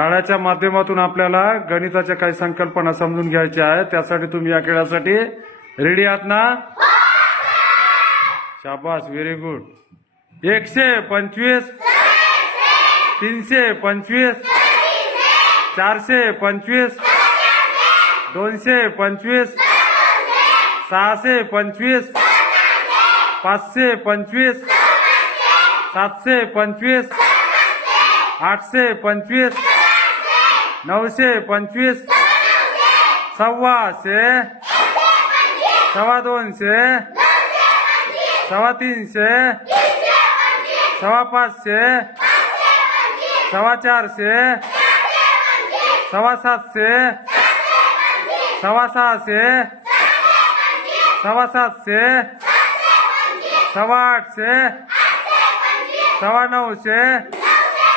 टाळ्याच्या माध्यमातून आपल्याला गणिताच्या काही संकल्पना समजून घ्यायच्या आहेत. त्यासाठी तुम्ही या खेळासाठी रेडी आहात ना? शाबास, व्हेरी गुड. 125, 325, 425, 225, 625, 525, 725, 825, 925, 125, 225, 325, 500, 400, 700, 600, 700, 800, 900,